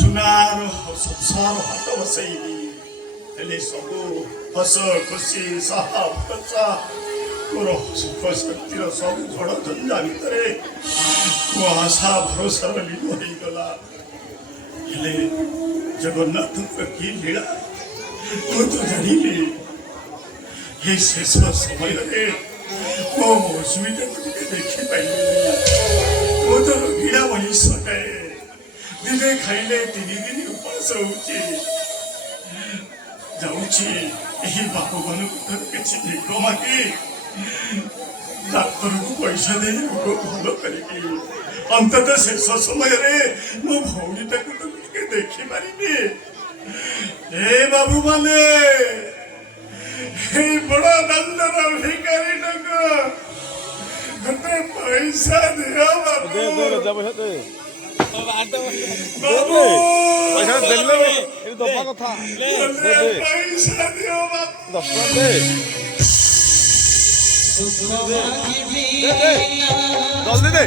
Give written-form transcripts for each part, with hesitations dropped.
सुनार संसार हात बसैली हेले सबु हस खुसी साहा बच्चा तोर शक्तिर सब झड़ झंझा भितर मो आशा भरोसा लीन हो गला हेले जगन्नाथ की लीला मु तो जानिली ये शेष समय मो मौसुमीटा देखी पाइली मो तो गिड़ा मनीष दिने खाइले 3 दिन उपास रहुची जाऊची यही बापू मन किसी भिक मागी डाक्तर को पैसा दे रोग भल करी अंतत शेष समय मो भौणीटा को देखी पारि ए बाबू माने बड़ नंदन भिकारी गोटे पैसा दियो बाबू बाबू पैसा देले दफा कथा पैसा दियो बाबू जल्दी दे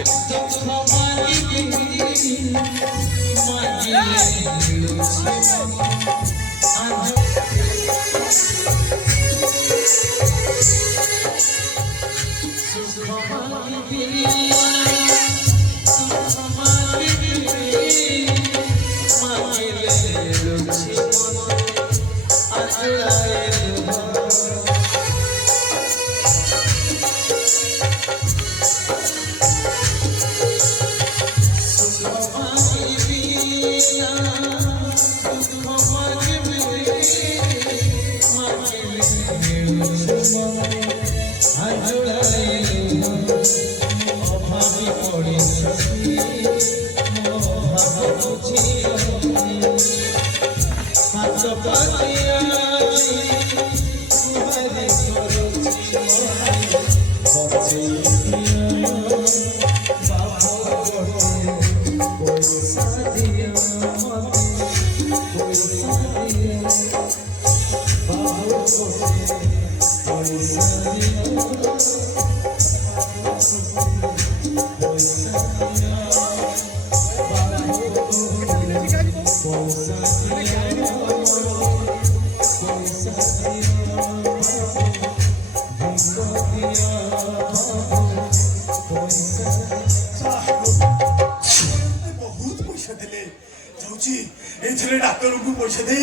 डाक्तर को पैसा दे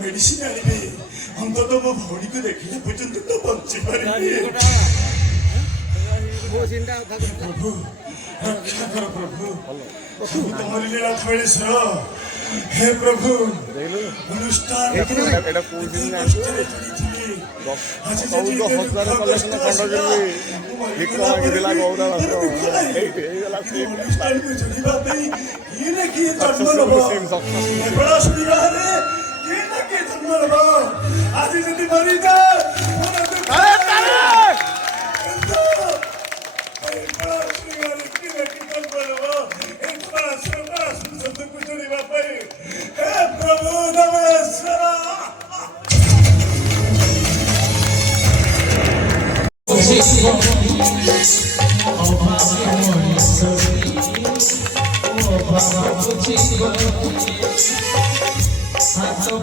मेडिसिन आने अंतत मो भौणी को देखने पर्यंत तो बची पारि प्रभु रक्षा कर प्रभु तुम लीला हे प्रभु अनुष्ठान आज यदि मरी जाए प्रभु नमस्कार Hato